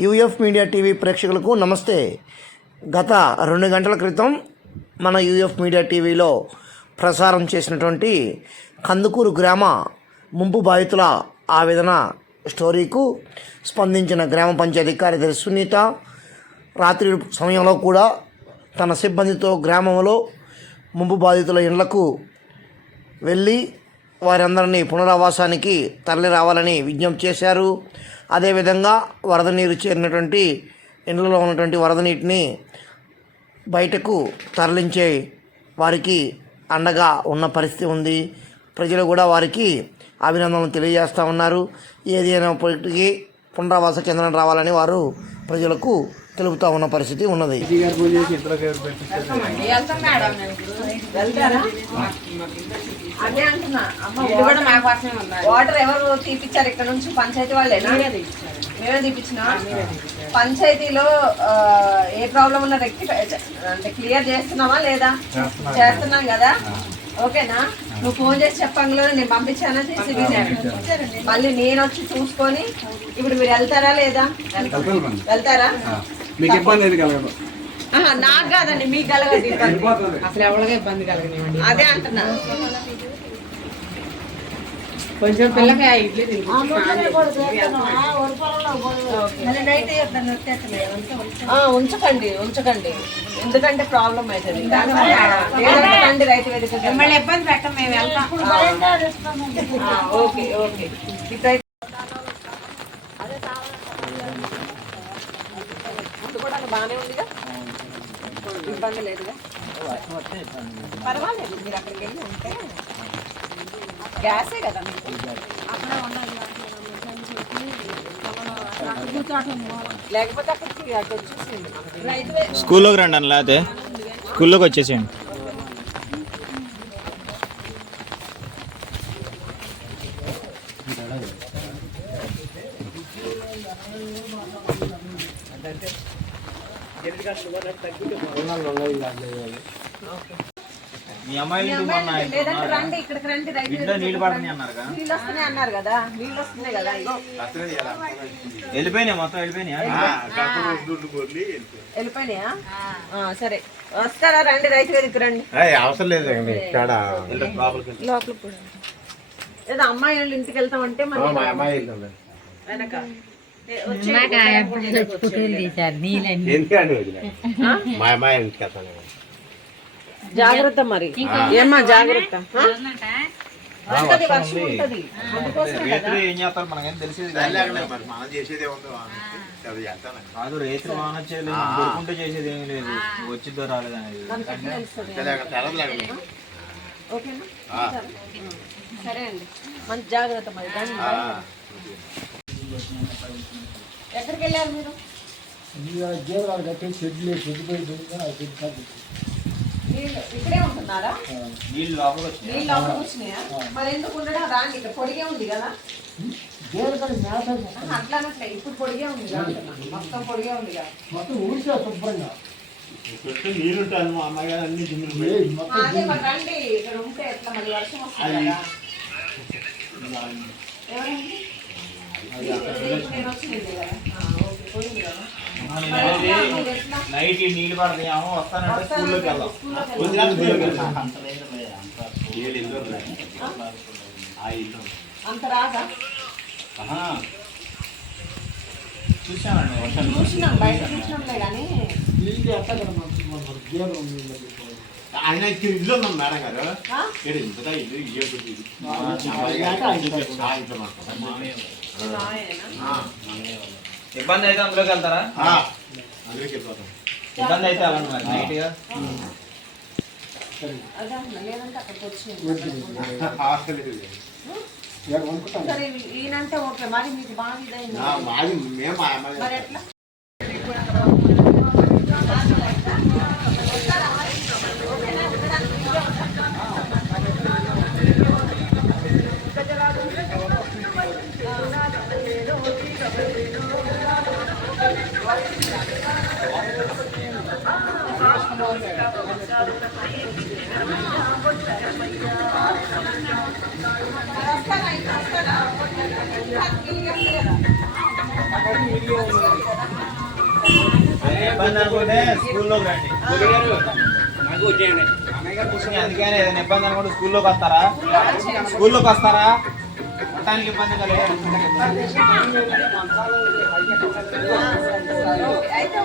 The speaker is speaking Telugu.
యూఎఫ్ మీడియా టీవీ ప్రేక్షకులకు నమస్తే. గత రెండు గంటల క్రితం మన యూఎఫ్ మీడియా టీవీలో ప్రసారం చేసినటువంటి కందుకూరు గ్రామ ముంపు బాధితుల ఆవేదన స్టోరీకు స్పందించిన గ్రామ పంచాయతీ కార్యదర్శి సునీత రాత్రి సమయంలో కూడా తన సిబ్బందితో గ్రామంలో ముంపు బాధితుల ఇళ్ళకు వెళ్ళి వారందరినీ పునరావాసానికి తరలి రావాలని విజ్ఞప్తి చేశారు. అదేవిధంగా వరద నీరు చేరినటువంటి ఇండ్లలో ఉన్నటువంటి వరద నీటిని బయటకు తరలించే వారికి అండగా ఉన్న పరిస్థితి ఉంది. ప్రజలు కూడా వారికి అభినందనలు తెలియజేస్తూ ఉన్నారు. ఏదైనా పునరావాస కేంద్రం రావాలని వారు ప్రజలకు తెలుపుతూ ఉన్న పరిస్థితి ఉన్నది. వెళ్తాం మేడం నేను ఇప్పుడు. వెళ్తారా? అదే అంటున్నా. అమ్మ ఇది కూడా మా కోసమే ఉన్నారు వాటర్ ఎవరు తీపిచ్చారు? ఇక్కడ నుంచి పంచాయతీ వాళ్ళేనా మేమే తీపిచ్చినా? పంచాయతీలో ఏ ప్రాబ్లం ఉన్నా రెక్టిఫై అంటే క్లియర్ చేస్తున్నావా లేదా? చేస్తున్నాం. కదా? ఓకేనా? నువ్వు ఫోన్ చేసి చెప్పంగా నేను పంపించానా చేసి మళ్ళీ నేను వచ్చి చూసుకొని ఇప్పుడు మీరు వెళ్తారా లేదా? వెళ్తారా? మీకు ఇబ్బంది ఏది కలగదు. నాకు కాదండి మీకు కలగదు ఇబ్బంది. అసలు ఎవరికి ఇబ్బంది కలగనివ్వండి. అదే అంటున్నా. కొంచెం పిల్లకి ఇడ్లీ ఉంచకండి ఉంచకండి. ఎందుకంటే ప్రాబ్లం అవుతుంది. రైతు వేదిక మిమ్మల్ని ఇబ్బంది పెట్టం మేము వెళ్తాం. Okay okay. ఇప్పుడైతే ముందు కూడా బాగానే ఉందిగా. ఇబ్బంది లేదుగా. పర్వాలేదు మీరు అక్కడికి వెళ్ళి ఉంటే. గ్యాసే కదా మీకు. లేకపోతే అక్కడికి అటు వచ్చేసి స్కూల్లోకి రండి అన్న లేకపోతే స్కూల్లోకి వచ్చేసేయండి. మీ అమ్మాయి లేదంటే రండి ఇక్కడికి రండి రైతు ఇంట్లో నీళ్ళు పడుతున్నాయి అన్నారు నీళ్ళు వస్తున్నాయి అన్నారు కదా? నీళ్ళు వస్తున్నాయి కదా? ఇగో. వెళ్ళిపోయినాయి మొత్తం వెళ్ళిపోయినాయి? వెళ్ళిపోయినాయా? ఆ, సరే. వస్తారా? రండి రైతు వేదిక రండి. అవసరం లేదు ఇక్కడ లేదా అమ్మాయి వాళ్ళ ఇంటికి వెళ్తామంటే మరి మా అమ్మాయి. వెనక. జాగ్రత్త మరి. ఏమ్మా జాగ్రత్త? కాదు. వాన చేయలేదు దొరుకుంటే చేసేది ఏమీ లేదు వచ్చిద్దో రాలేదు అనేది తెలుస్తుంది ఓకేనా? సరే. అండి. మంచి జాగ్రత్త మరి. ఎక్కడికి వెళ్ళారు మీరు వీళ్ళు ఇక్కడే ఉంటున్నారా? నీళ్ళు లోపలికి వచ్చినాయి? నీళ్ళు లోపలికి వచ్చినాయా? మరి ఎందుకు ఉండడం రాండి ఇక్కడ పొడిగే ఉంది కదా. ఆహా, అట్లా అనట్లే. ఇప్పుడు పొడిగే ఉంది. మొత్తం పొడిగే ఉంది కదా. నీరుంటాను మా అమ్మాయి గారు అన్ని అదే మరి రండి. ఇక్కడ ఉంటే ఎట్లా మరి వర్షం వస్తుంది కదా. ఎవరండి? నైట్ ఈ నీళ్ళు పడతాయేమో వస్తానంటే స్కూల్లోకి వెళ్దాం స్కూల్లోకి వెళ్దాం. అంత రాదా చూసానండి వర్షం చూసినాం బయట చూసినాంలే కానీ ఆయన ఇక్కడ ఇల్లు ఉన్నాం మేడం గారు? ఇక్కడ ఇంతదా ఇల్లు ఇబ్బంది అయితే అందులోకి వెళ్తారా? ఆ, అందుకే చెప్పాను ఇబ్బంది అయితే వెళ్ళండి మరి నైట్గా అదే అంటున్నా, లేదంటే అక్కడికి వచ్చింది హాస్టల్ ఇది. సరే ఈయనంటే ఓకే మరి మీకు బాగా ఇదైంది. ఆ, మాది మేము మా అమ్మాయి మరి ఎట్లా? అందుకనే ఏదైనా ఇబ్బంది అనుకుంటే స్కూల్లోకి వస్తారా స్కూల్లోకి వస్తారా మొత్తానికి ఇబ్బంది కలిగారు అయితే